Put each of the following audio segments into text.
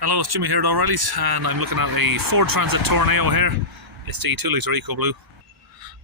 Hello, it's Jimmy here at O'Reilly's, and I'm looking at a Ford Transit Tornado here. It's the 2 litre Eco Blue.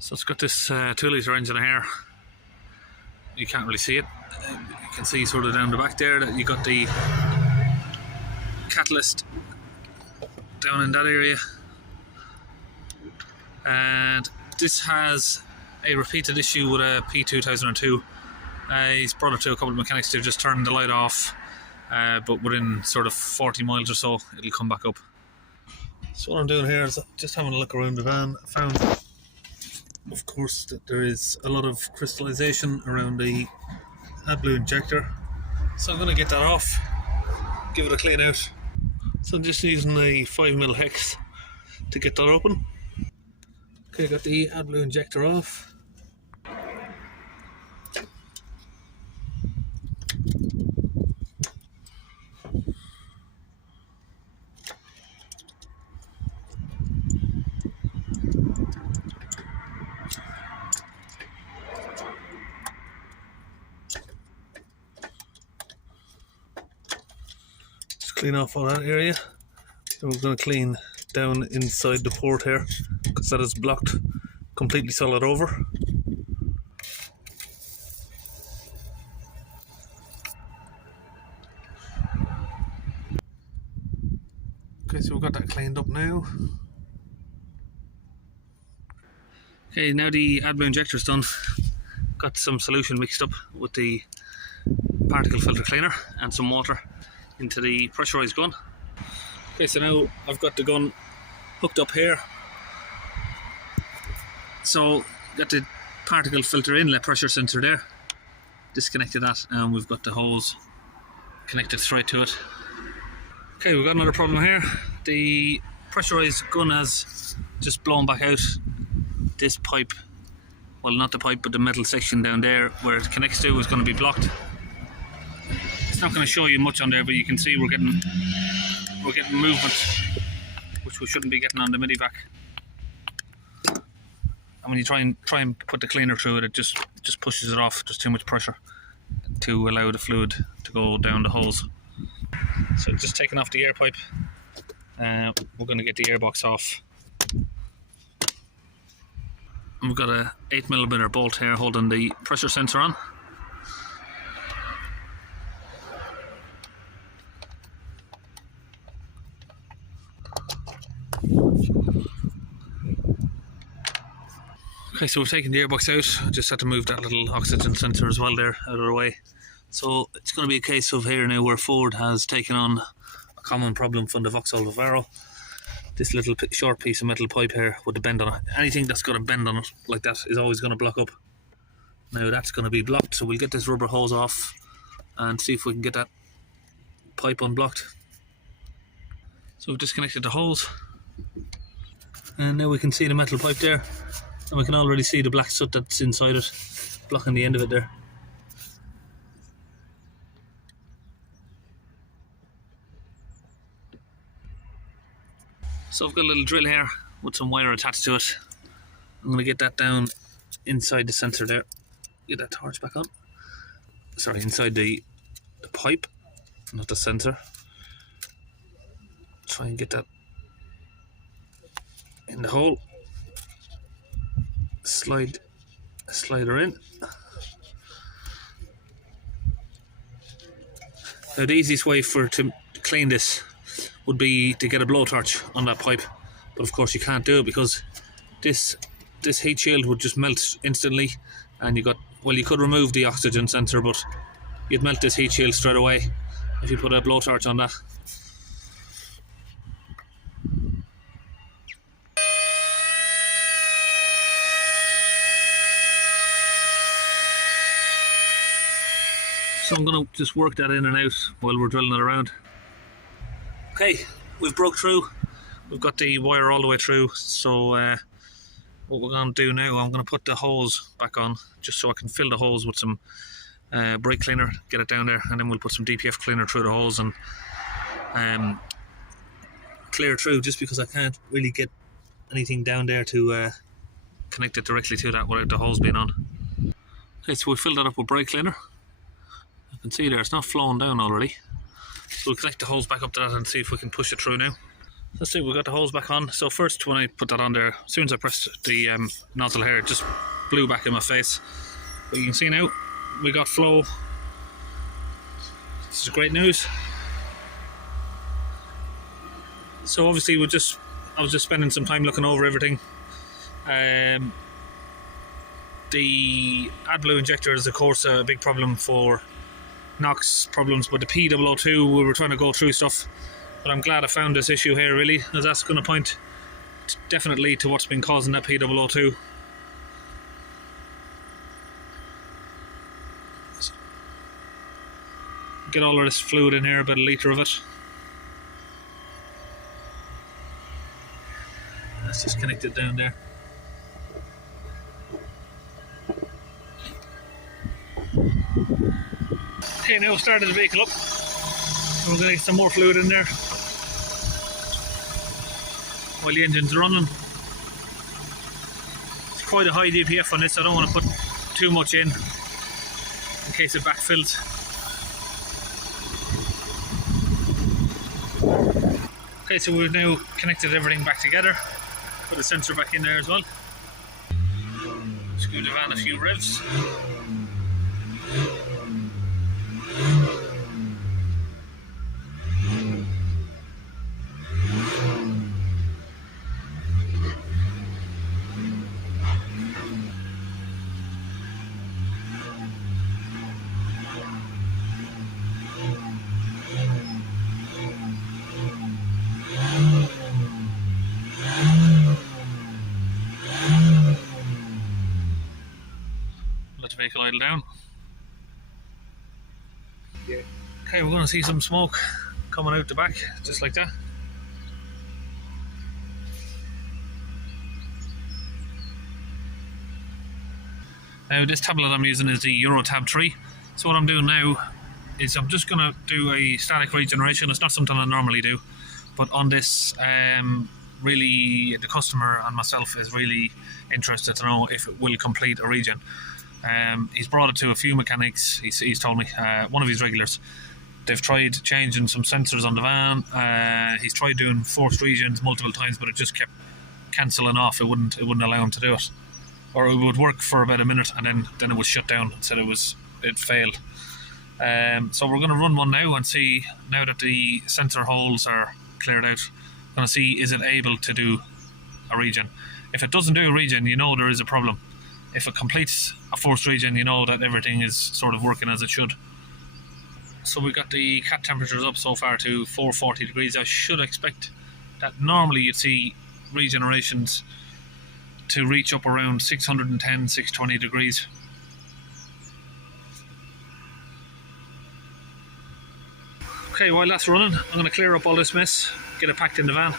So it's got this 2 litre engine here. You can't really see it. You can see sort of down the back there that you got the catalyst down in that area. And this has a repeated issue with a P2002. He's brought it to a couple of mechanics. They've just turned the light off. But within sort of 40 miles or so, it'll come back up. So what I'm doing here is just having a look around the van. I found, of course, that there is a lot of crystallization around the Adblue injector. So I'm going to get that off, give it a clean out. So I'm just using a 5mm hex to get that open. Okay, got the Adblue injector off. Clean off all that area. Then we're going to clean down inside the port here, because that is blocked completely solid over. Okay, so we've got that cleaned up now. Okay, now the Adblue injector is done. Got some solution mixed up with the particle filter cleaner and some water into the pressurized gun. Okay, so now I've got the gun hooked up here. So got the particle filter inlet pressure sensor there. Disconnected that, and we've got the hose connected straight to it. Okay, we've got another problem here. The pressurized gun has just blown back out. This pipe, well, not the pipe, but the metal section down there where it connects to is going to be blocked. It's not going to show you much on there, but you can see we're getting movement, which we shouldn't be getting on the minivac. And when you try and put the cleaner through it, it just pushes it off. There's too much pressure to allow the fluid to go down the hose. So just taking off the air pipe, we're going to get the airbox off. And we've got a 8mm bolt here holding the pressure sensor on. Okay, so we've taken the airbox out. I just had to move that little oxygen sensor as well there out of the way. So it's going to be a case of here now where Ford has taken on a common problem from the Vauxhall Vivaro. This little short piece of metal pipe here with the bend on it. Anything that's got a bend on it like that is always going to block up. Now that's going to be blocked, so we'll get this rubber hose off and see if we can get that pipe unblocked. So we've disconnected the hose, and now we can see the metal pipe there, and we can already see the black soot that's inside it, blocking the end of it there. So I've got a little drill here with some wire attached to it. I'm going to get that down inside the sensor there. Get that torch back on. Sorry, inside the pipe, not the sensor. Try and get that in the hole. Slide a slider in. Now the easiest way to clean this would be to get a blowtorch on that pipe, but of course you can't do it because this heat shield would just melt instantly, and you could remove the oxygen sensor, but you'd melt this heat shield straight away if you put a blowtorch on that. So I'm going to just work that in and out while we're drilling it around. Okay, we've broke through. We've got the wire all the way through. So what we're going to do now, I'm going to put the hose back on just so I can fill the hose with some brake cleaner, get it down there, and then we'll put some DPF cleaner through the hose and clear through, just because I can't really get anything down there to connect it directly to that without the hose being on. Okay, so we filled that up with brake cleaner. You can see there, it's not flowing down already. So we'll connect the hose back up to that and see if we can push it through now. Let's see, we've got the hose back on. So first, when I put that on there, as soon as I pressed the nozzle here, it just blew back in my face. But you can see now, we got flow. This is great news. So obviously I was just spending some time looking over everything. The Adblue injector is of course a big problem for NOx problems, but the P2002 we were trying to go through stuff, but I'm glad I found this issue here really, as that's going to point definitely to what's been causing that P2002. Get all of this fluid in here, about a litre of it. Let's just connect it down there. Okay, now started the vehicle up. We're going to get some more fluid in there while the engine's running. It's quite a high DPF on this, so I don't want to put too much in case it backfills. Okay, so we've now connected everything back together. Put the sensor back in there as well. Screw the van a few revs. Let the vehicle idle down. Yeah. Okay, we're going to see some smoke coming out the back, just like that. Now this tablet I'm using is the Euro Tab 3. So what I'm doing now is I'm just going to do a static regeneration. It's not something I normally do, but on this really the customer and myself is really interested to know if it will complete a regen. He's brought it to a few mechanics. He's told me, one of his regulars. They've tried changing some sensors on the van. He's tried doing forced regens multiple times, but it just kept cancelling off. It wouldn't allow him to do it, or it would work for about a minute and then it would shut down. It said it failed. So we're going to run one now and see, now that the sensor holes are cleared out, we're going to see is it able to do a regen. If it doesn't do a regen, you know there is a problem. If it completes a forced regen, you know that everything is sort of working as it should. So we got the cat temperatures up so far to 440 degrees. I should expect that normally you'd see regenerations to reach up around 610, 620 degrees. Okay, while that's running, I'm going to clear up all this mess, get it packed in the van.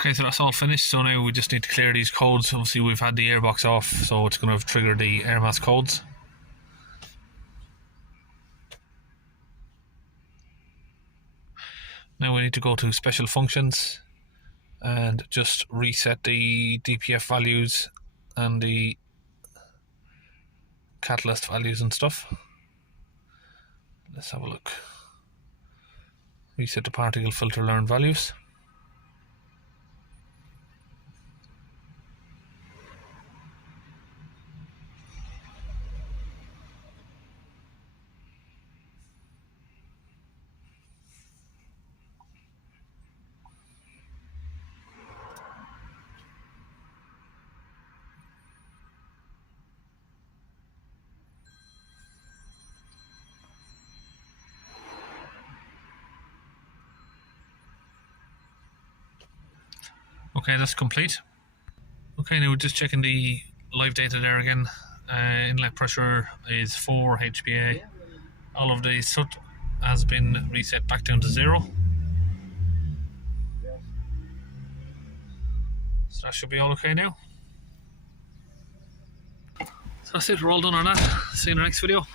Okay, so that's all finished, so now we just need to clear these codes. Obviously we've had the airbox off, so it's going to trigger the air mass codes. Now we need to go to special functions and just reset the DPF values and the catalyst values and stuff. Let's have a look. Reset the particle filter learned values. Okay, that's complete. Okay, now we're just checking the live data there again. Inlet pressure is 4 HPA. All of the soot has been reset back down to 0. So that should be all okay now. So that's it, we're all done on that. See you in the next video.